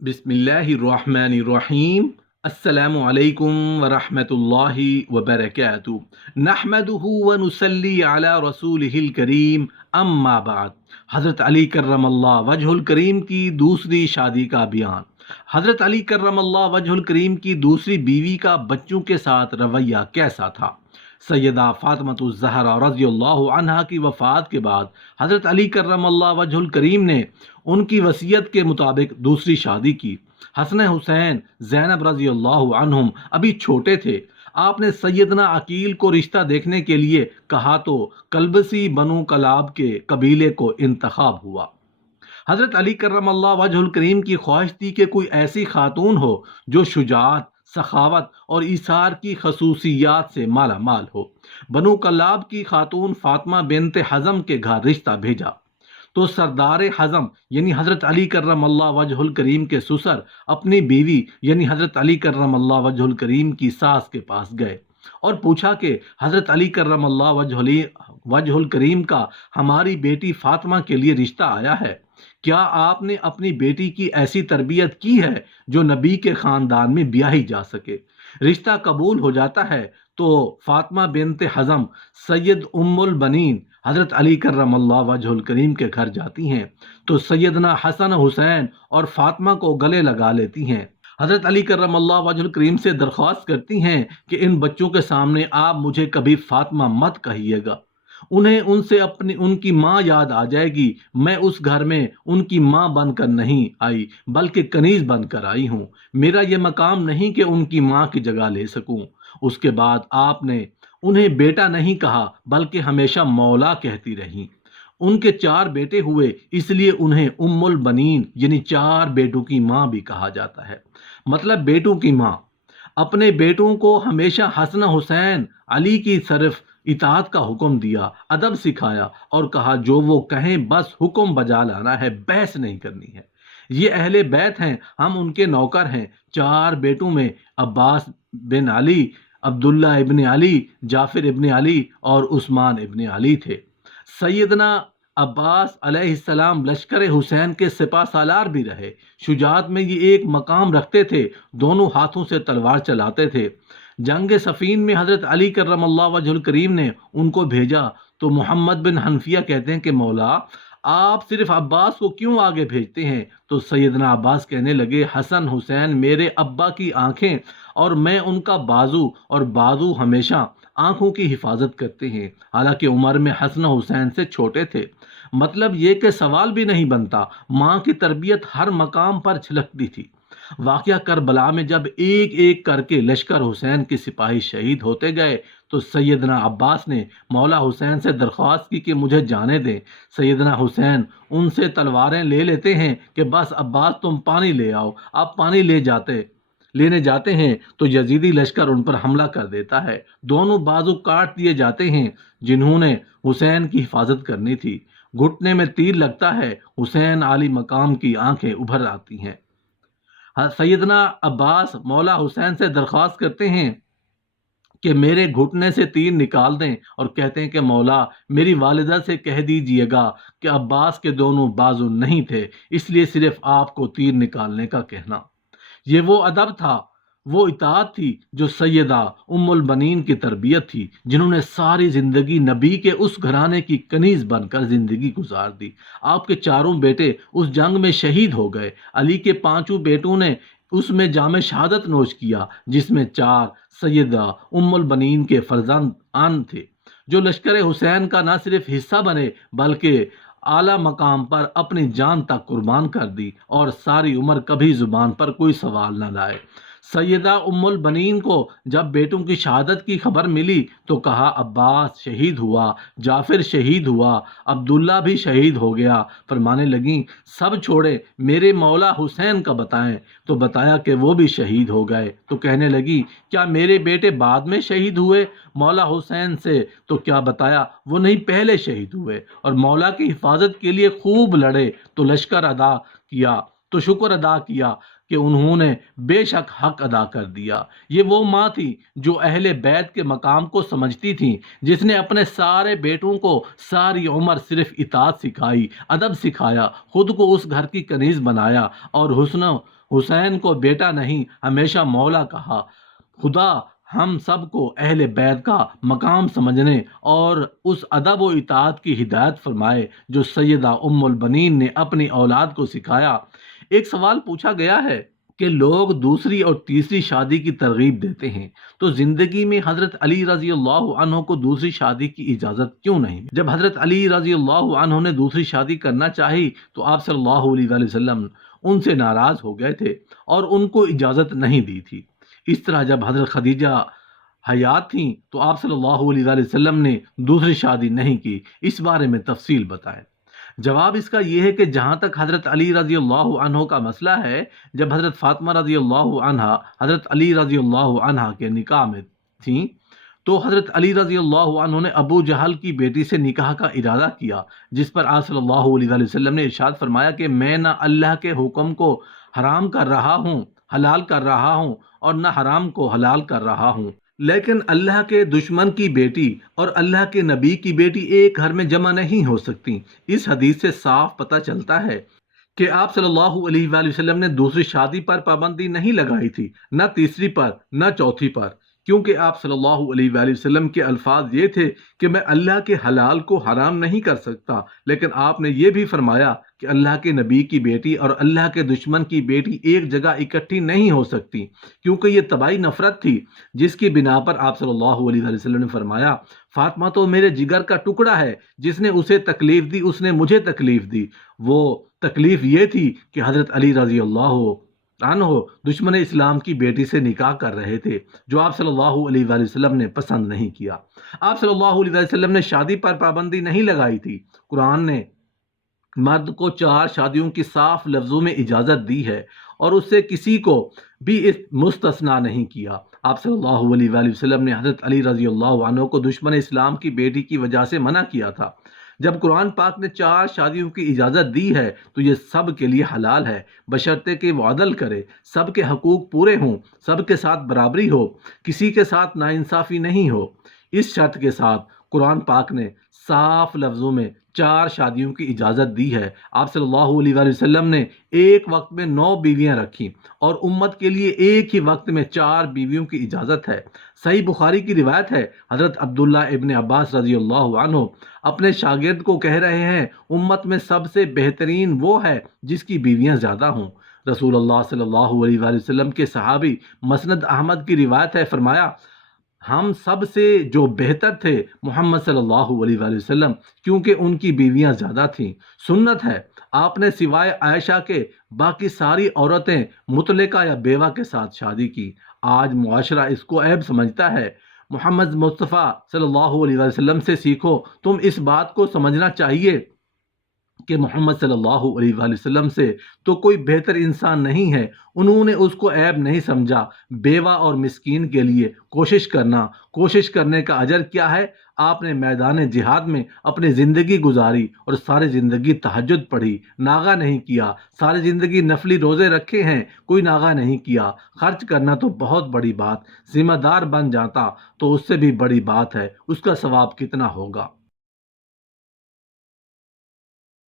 बिस्मिल्लाहिर्रहमानिर्रहीम। अस्सलामु अलैकुम वरहमतुल्लाहि वबरकातुहू नहमदुहु व नुसल्ली अला रसूलिहिल करीम अम्मा बाद। हज़रत अली कर्रमल्लाह वजहुल करीम की दूसरी शादी का बयान। हज़रत अली कर्रमल्लाह वजहुल करीम की दूसरी बीवी का बच्चों के साथ रवैया कैसा था? सैयदा फ़ातिमतुज़ ज़हरा रज़ियल्लाहु अन्हा की वफ़ात के बाद हज़रत अली कर्रमल्लाह वजहुल करीम ने उनकी वसीयत के मुताबिक दूसरी शादी की। हसन हुसैन ज़ैनब रज़ियल्लाहु अन्हुम अभी छोटे थे। आपने सैयदना अकील को रिश्ता देखने के लिए कहा तो कलबसी बनु कलाब के कबीले को इंतखाब हुआ। हज़रत अली कर्रमल्लाह वजहुल करीम की ख्वाहिश थी कि कोई ऐसी खातून हो जो शुजाअत, सखावत और ईसार की खसूसियात से माला माल हो। बनु कल्लाब की खातून फातिमा बिनत हज़म के घर रिश्ता भेजा तो सरदार हज़म यानी हज़रत अली कर्रमल्लाह वजहुल करीम के ससुर अपनी बीवी यानी हज़रत अली कर्रमल्लाह वजहुल करीम की सास के पास गए और पूछा कि हज़रत अली कर्रमल्लाह वजहुल करीम का हमारी बेटी फातिमा के लिए रिश्ता आया है। क्या आपने अपनी बेटी की ऐसी तरबियत की है जो नबी के ख़ानदान में ब्याही जा सके? रिश्ता कबूल हो जाता है तो फातिमा बिनत हज़म सैयद उम्मुल बनीन हज़रत अली कर्रमल्लाह वजहुल करीम के घर जाती हैं तो सैयदना हसन हुसैन और फातिमा को गले लगा लेती हैं। हज़रत अली कर्रमल्लाह वजहुल करीम से दरख्वास्त करती हैं कि इन बच्चों के सामने आप मुझे कभी फातिमा मत कहिएगा। उन्हें उनसे अपनी उनकी माँ याद आ जाएगी। मैं उस घर में उनकी माँ बनकर नहीं आई बल्कि कनीज बनकर आई हूँ। मेरा ये मकाम नहीं कि उनकी माँ की जगह ले सकूँ। उसके बाद आपने उन्हें बेटा नहीं कहा बल्कि हमेशा मौला कहती रहीं। उनके चार बेटे हुए इसलिए उन्हें उम्मुल बनीन यानी चार बेटों की माँ भी कहा जाता है, मतलब बेटों की माँ। अपने बेटों को हमेशा हसन हुसैन अली की तरफ इताअत का हुक्म दिया, अदब सिखाया और कहा जो वो कहें बस हुक्म बजा लाना है, बहस नहीं करनी है। ये अहले बैत हैं, हम उनके नौकर हैं। चार बेटों में अब्बास बिन अली, अब्दुल्ला इब्न अली, जाफिर इब्न अली और उस्मान इब्न अली थे। सैयदना अब्बास अलैहिस्सलाम लश्कर हुसैन के सिपा सालार भी रहे। शुजात में ये एक मकाम रखते थे, दोनों हाथों से तलवार चलाते थे। जंग सफ़ीन में हज़रत अली कर्रमल्लाह वजहुल करीम ने उनको भेजा तो मोहम्मद बिन हनफिया कहते हैं कि मौला आप सिर्फ अब्बास को क्यों आगे भेजते हैं? तो सैयदना अब्बास कहने लगे हसन हुसैन मेरे अब्बा की आंखें और मैं उनका बाजू, और बाजू हमेशा आंखों की हिफाजत करते हैं। हालांकि उम्र में हसन हुसैन से छोटे थे। मतलब ये कि सवाल भी नहीं बनता, माँ की तरबियत हर मकाम पर छलकती थी। वाक़या करबला में जब एक एक करके लश्कर हुसैन के सिपाही शहीद होते गए तो सैयदना अब्बास ने मौला हुसैन से दरख्वास्त की कि मुझे जाने दें। सैयदना हुसैन उनसे तलवारें ले लेते हैं कि बस अब्बास तुम पानी ले आओ। अब पानी लेने जाते हैं तो यजीदी लश्कर उन पर हमला कर देता है। दोनों बाजू काट दिए जाते हैं जिन्होंने हुसैन की हिफाजत करनी थी। घुटने में तीर लगता है, हुसैन आली मकाम की आंखें उभर आती हैं। सैयदना अब्बास मौला हुसैन से दरख्वास्त करते हैं कि मेरे घुटने से तीर निकाल दें और कहते हैं कि मौला मेरी वालिदा से कह दीजिएगा कि अब्बास के दोनों बाजू नहीं थे, इसलिए सिर्फ आपको तीर निकालने का कहना। ये वो अदब था, वो इताअत थी जो सैयदा उम्मुल बनीन की तरबियत थी, जिन्होंने सारी ज़िंदगी नबी के उस घराने की कनीज़ बनकर ज़िंदगी गुजार दी। आपके चारों बेटे उस जंग में शहीद हो गए। अली के पांचों बेटों ने उसमें जामे शहादत नोश किया, जिसमें चार सैयदा उम्मुल बनीन के फर्जंद आन थे, जो लश्कर हुसैन का न सिर्फ हिस्सा बने बल्कि आला मकाम पर अपनी जान तक कुर्बान कर दी और सारी उम्र कभी जुबान पर कोई सवाल न लाए। सैयदा उम्मुल बनीन को जब बेटों की शहादत की खबर मिली तो कहा अब्बास शहीद हुआ, जाफिर शहीद हुआ, अब्दुल्ला भी शहीद हो गया। फरमाने लगी सब छोड़े मेरे मौला हुसैन का बताएं। तो बताया कि वो भी शहीद हो गए। तो कहने लगी क्या मेरे बेटे बाद में शहीद हुए मौला हुसैन से? तो क्या बताया वो नहीं पहले शहीद हुए और मौला की हिफाजत के लिए खूब लड़े तो लश्कर अदा किया, तो शुक्र अदा किया کہ انہوں نے بے شک حق ادا کر دیا۔ یہ وہ ماں تھی جو اہل بیت کے مقام کو سمجھتی تھی، جس نے اپنے سارے بیٹوں کو ساری عمر صرف اطاعت سکھائی، ادب سکھایا، خود کو اس گھر کی کنیز بنایا اور حسین کو بیٹا نہیں ہمیشہ مولا کہا۔ خدا ہم سب کو اہل بیت کا مقام سمجھنے اور اس ادب و اطاعت کی ہدایت فرمائے جو سیدہ ام البنین نے اپنی اولاد کو سکھایا۔ ایک سوال پوچھا گیا ہے کہ لوگ دوسری اور تیسری شادی کی ترغیب دیتے ہیں، تو زندگی میں حضرت علی رضی اللہ عنہ کو دوسری شادی کی اجازت کیوں نہیں؟ جب حضرت علی رضی اللہ عنہ نے دوسری شادی کرنا چاہی تو آپ صلی اللہ علیہ وآلہ وسلم ان سے ناراض ہو گئے تھے اور ان کو اجازت نہیں دی تھی۔ اس طرح جب حضرت خدیجہ حیات تھیں تو آپ صلی اللہ علیہ وآلہ وسلم نے دوسری شادی نہیں کی۔ اس بارے میں تفصیل بتائیں۔ جواب اس کا یہ ہے کہ جہاں تک حضرت علی رضی اللہ عنہ کا مسئلہ ہے، جب حضرت فاطمہ رضی اللہ عنہ حضرت علی رضی اللہ عنہ کے نکاح میں تھیں تو حضرت علی رضی اللہ عنہ نے ابو جہل کی بیٹی سے نکاح کا ارادہ کیا، جس پر آپ صلی اللہ علیہ وآلہ وسلم نے ارشاد فرمایا کہ میں نہ اللہ کے حکم کو حرام کر رہا ہوں، حلال کر رہا ہوں، اور نہ حرام کو حلال کر رہا ہوں، لیکن اللہ کے دشمن کی بیٹی اور اللہ کے نبی کی بیٹی ایک گھر میں جمع نہیں ہو سکتی۔ اس حدیث سے صاف پتہ چلتا ہے کہ آپ صلی اللہ علیہ وآلہ وسلم نے دوسری شادی پر پابندی نہیں لگائی تھی، نہ تیسری پر، نہ چوتھی پر، کیونکہ آپ صلی اللہ علیہ وآلہ وسلم کے الفاظ یہ تھے کہ میں اللہ کے حلال کو حرام نہیں کر سکتا، لیکن آپ نے یہ بھی فرمایا کہ اللہ کے نبی کی بیٹی اور اللہ کے دشمن کی بیٹی ایک جگہ اکٹھی نہیں ہو سکتی، کیونکہ یہ طبعی نفرت تھی، جس کی بنا پر آپ صلی اللہ علیہ وآلہ وسلم نے فرمایا فاطمہ تو میرے جگر کا ٹکڑا ہے، جس نے اسے تکلیف دی اس نے مجھے تکلیف دی۔ وہ تکلیف یہ تھی کہ حضرت علی رضی اللہ عنہ دشمن اسلام کی بیٹی سے نکاح کر رہے تھے، جو آپ صلی اللہ علیہ وآلہ وسلم نے پسند نہیں کیا۔ آپ صلی اللہ علیہ وآلہ وسلم نے شادی پر پابندی نہیں لگائی تھی۔ قرآن نے مرد کو 4 شادیوں کی صاف لفظوں میں اجازت دی ہے اور اس سے کسی کو بھی مستثنا نہیں کیا۔ آپ صلی اللہ علیہ وآلہ وسلم نے حضرت علی رضی اللہ عنہ کو دشمن اسلام کی بیٹی کی وجہ سے منع کیا تھا۔ جب قرآن پاک نے 4 شادیوں کی اجازت دی ہے تو یہ سب کے لیے حلال ہے، بشرطے کہ وہ عدل کرے، سب کے حقوق پورے ہوں، سب کے ساتھ برابری ہو، کسی کے ساتھ ناانصافی نہیں ہو۔ اس شرط کے ساتھ قرآن پاک نے صاف لفظوں میں 4 شادیوں کی اجازت دی ہے۔ آپ صلی اللہ علیہ وآلہ وسلم نے ایک وقت میں 9 بیویاں رکھیں اور امت کے لیے ایک ہی وقت میں 4 بیویوں کی اجازت ہے۔ صحیح بخاری کی روایت ہے، حضرت عبداللہ ابن عباس رضی اللہ عنہ اپنے شاگرد کو کہہ رہے ہیں امت میں سب سے بہترین وہ ہے جس کی بیویاں زیادہ ہوں۔ رسول اللہ صلی اللہ علیہ وآلہ وسلم کے صحابی مسند احمد کی روایت ہے، فرمایا ہم سب سے جو بہتر تھے محمد صلی اللہ علیہ وآلہ وسلم، کیونکہ ان کی بیویاں زیادہ تھیں۔ سنت ہے آپ نے سوائے عائشہ کے باقی ساری عورتیں مطلقہ یا بیوہ کے ساتھ شادی کی۔ آج معاشرہ اس کو عیب سمجھتا ہے۔ محمد مصطفیٰ صلی اللہ علیہ وآلہ وسلم سے سیکھو۔ تم اس بات کو سمجھنا چاہیے کہ محمد صلی اللہ علیہ وآلہ وسلم سے تو کوئی بہتر انسان نہیں ہے، انہوں نے اس کو عیب نہیں سمجھا۔ بیوہ اور مسکین کے لیے کوشش کرنے کا اجر کیا ہے؟ آپ نے میدان جہاد میں اپنی زندگی گزاری اور ساری زندگی تہجد پڑھی، ناغہ نہیں کیا، ساری زندگی نفلی روزے رکھے ہیں، کوئی ناغہ نہیں کیا۔ خرچ کرنا تو بہت بڑی بات، ذمہ دار بن جاتا تو اس سے بھی بڑی بات ہے، اس کا ثواب کتنا ہوگا۔